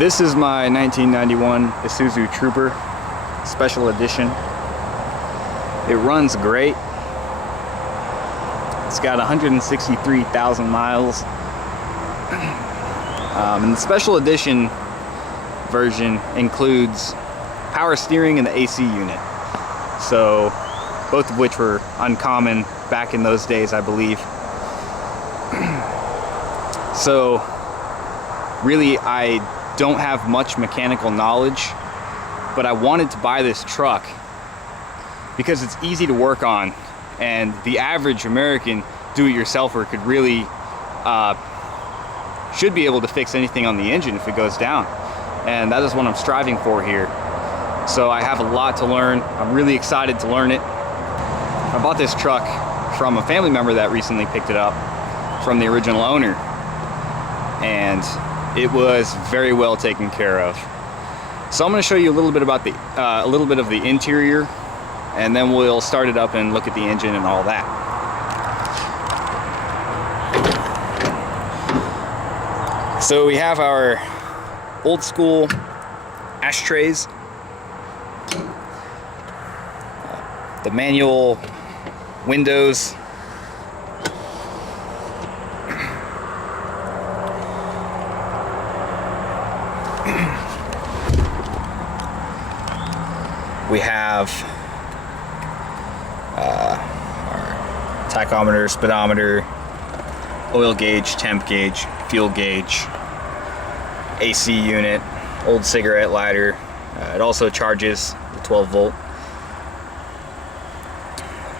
This is my 1991 Isuzu Trooper Special Edition. It runs great. It's got 163,000 miles. And the Special Edition version includes power steering and the AC unit. So both of which were uncommon back in those days, I believe. So really, I don't have much mechanical knowledge, but I wanted to buy this truck because it's easy to work on, and the average American do-it-yourselfer could really should be able to fix anything on the engine if it goes down, and that is what I'm striving for here. So I have a lot to learn. I'm really excited to learn it. I bought this truck from a family member that recently picked it up from the original owner, and it was very well taken care of. So I'm going to show you a little bit about the of the interior, and then we'll start it up and look at the engine and all that. So we have our old school ashtrays, the manual windows, we have our tachometer, speedometer, oil gauge, temp gauge, fuel gauge, AC unit, old cigarette lighter. It also charges the 12 volt.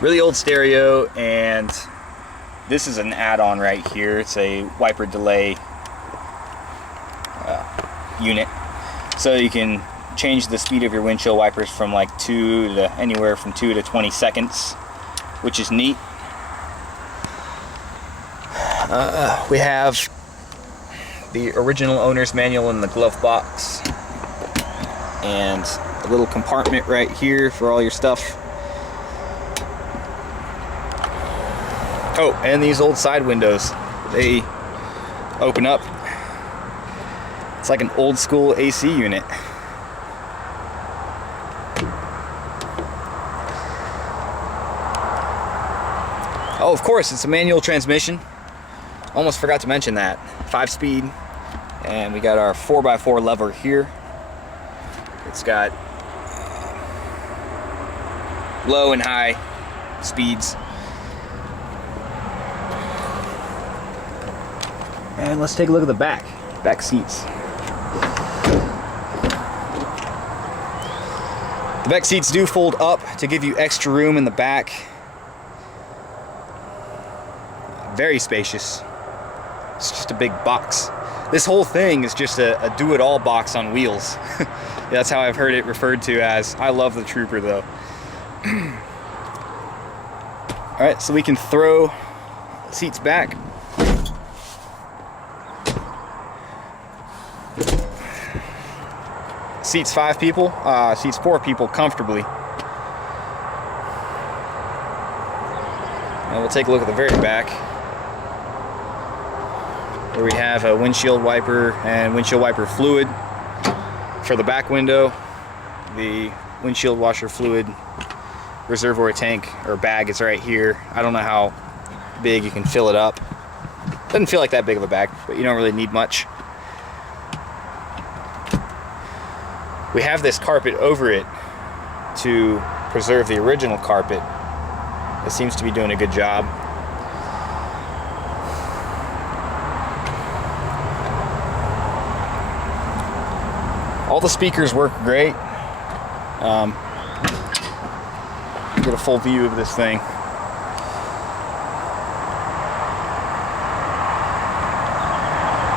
Really old stereo, and this is an add-on right here. It's a wiper delay unit, so you can change the speed of your windshield wipers from like anywhere from 2 to 20 seconds, which is neat. We have the original owner's manual in the glove box, and a little compartment right here for all your stuff. Oh, and these old side windows, they open up. It's like an old school AC unit. Oh, of course, it's a manual transmission. Almost forgot to mention that. 5-speed, and we got our 4x4 lever here. It's got low and high speeds. And let's take a look at the back seats. The back seats do fold up to give you extra room in the back. Very spacious. It's just a big box. This whole thing is just a do-it-all box on wheels. That's how I've heard it referred to as. I love the Trooper though. Alright, so we can throw the seats back. Seats 5 people, seats 4 people comfortably. And we'll take a look at the very back, where we have a windshield wiper and windshield wiper fluid for the back window. The windshield washer fluid reservoir tank or bag is right here. I don't know how big you can fill it up. Doesn't feel like that big of a bag, but you don't really need much. We have this carpet over it to preserve the original carpet. It seems to be doing a good job. All the speakers work great. Get a full view of this thing.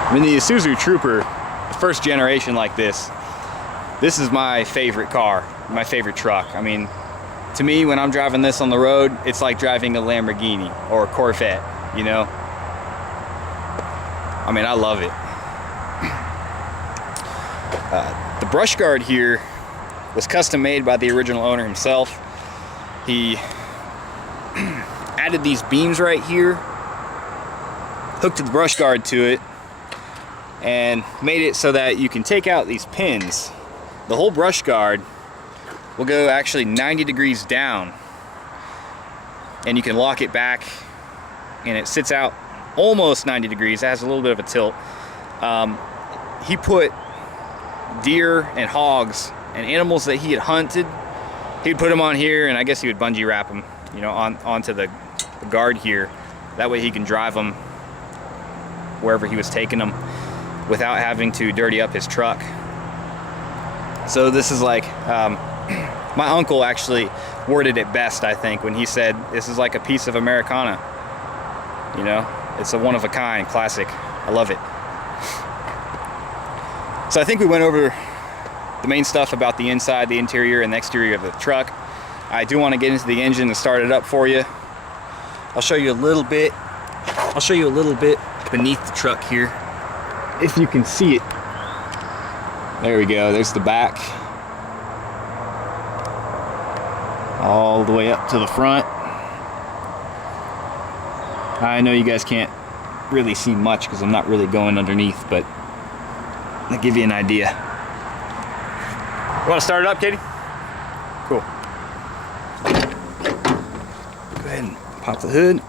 I mean, the Isuzu Trooper, the first generation like this is my favorite car, my favorite truck. I mean, to me, when I'm driving this on the road, it's like driving a Lamborghini or a Corvette, you know? I mean, I love it. The brush guard here was custom made by the original owner himself. He added these beams right here, hooked the brush guard to it, and made it so that you can take out these pins. The whole brush guard will go actually 90 degrees down, and you can lock it back, and it sits out almost 90 degrees. It has a little bit of a tilt. He put deer and hogs and animals that he had hunted, he'd put them on here, and I guess he would bungee wrap them, you know, onto the guard here. That way he can drive them wherever he was taking them without having to dirty up his truck. So this is like, my uncle actually worded it best, I think, when he said, this is like a piece of Americana. You know, it's a one-of-a-kind classic. I love it. So I think we went over the main stuff about the inside, the interior, and the exterior of the truck. I do want to get into the engine and start it up for you. I'll show you a little bit. I'll show you a little bit beneath the truck here, if you can see it. There we go. There's the back, all the way up to the front. I know you guys can't really see much because I'm not really going underneath, but I'll give you an idea. You want to start it up, Katie? Cool. Go ahead and pop the hood.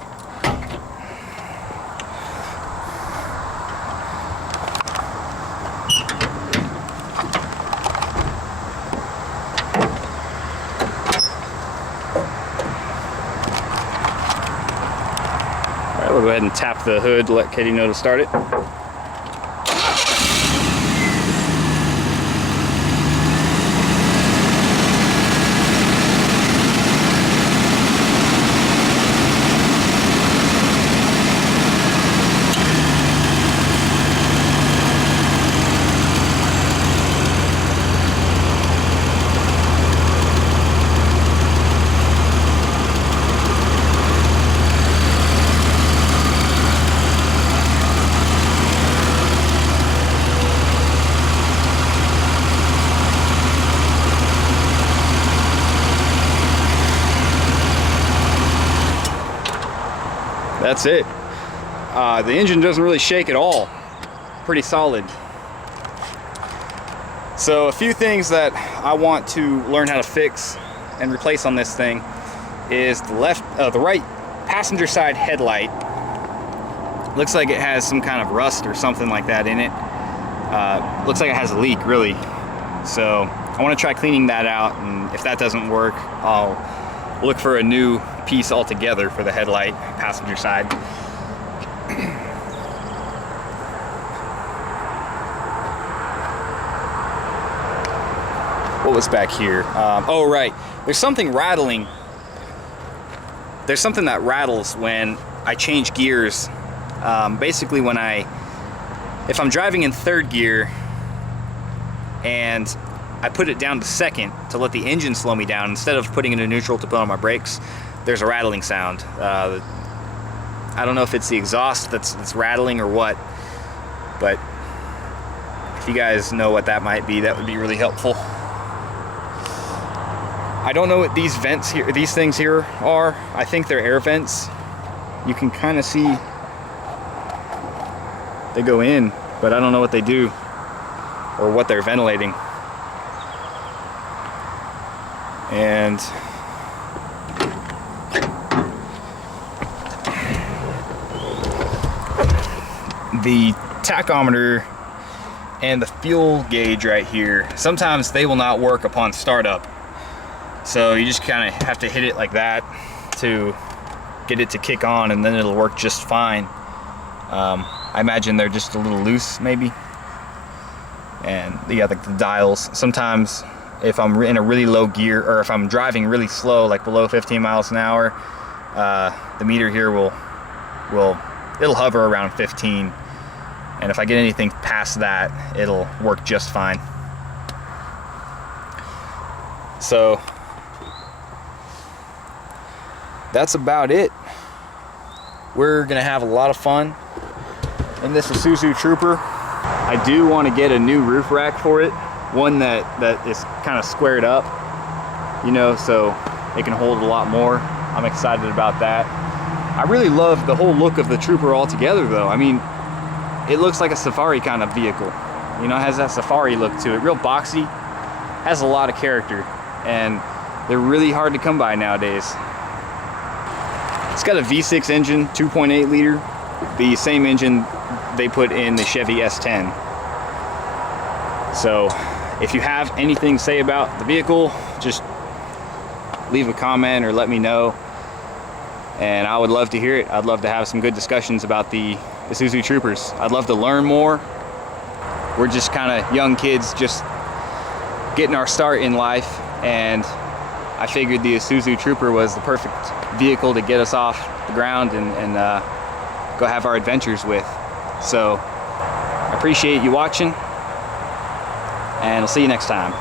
All right, we'll go ahead and tap the hood to let Katie know to start it. That's it. The engine doesn't really shake at all. Pretty solid. So a few things that I want to learn how to fix and replace on this thing is the right passenger side headlight. Looks like it has some kind of rust or something like that in it. Looks like it has a leak, really. So I want to try cleaning that out, and if that doesn't work, I'll look for a new piece altogether for the headlight passenger side. What was back here? Oh, right. There's something rattling. There's something that rattles when I change gears. Basically, if I'm driving in third gear and I put it down to second to let the engine slow me down, instead of putting it in neutral to put on my brakes, there's a rattling sound. I don't know if it's the exhaust that's rattling or what, but if you guys know what that might be, that would be really helpful. I don't know what these vents here, these things here are. I think they're air vents. You can kind of see they go in, but I don't know what they do or what they're ventilating. And the tachometer and the fuel gauge right here, sometimes they will not work upon startup. So you just kind of have to hit it like that to get it to kick on, and then it'll work just fine. I imagine they're just a little loose, maybe. And yeah, like the dials. Sometimes if I'm in a really low gear, or if I'm driving really slow, like below 15 miles an hour, the meter here it'll hover around 15. And if I get anything past that, it'll work just fine. So that's about it. We're gonna have a lot of fun in this Isuzu Trooper. I do want to get a new roof rack for it, one that is kind of squared up, you know, so it can hold a lot more. I'm excited about that. I really love the whole look of the Trooper altogether, though. I mean, it looks like a safari kind of vehicle. You know, it has that safari look to it, real boxy, has a lot of character, and they're really hard to come by nowadays. It's got a V6 engine, 2.8 liter, the same engine they put in the Chevy S10. So if you have anything to say about the vehicle, just leave a comment or let me know, and I would love to hear it. I'd love to have some good discussions about the Isuzu Troopers. I'd love to learn more. We're just kind of young kids just getting our start in life, and I figured the Isuzu Trooper was the perfect vehicle to get us off the ground and go have our adventures with. So I appreciate you watching, and I'll see you next time.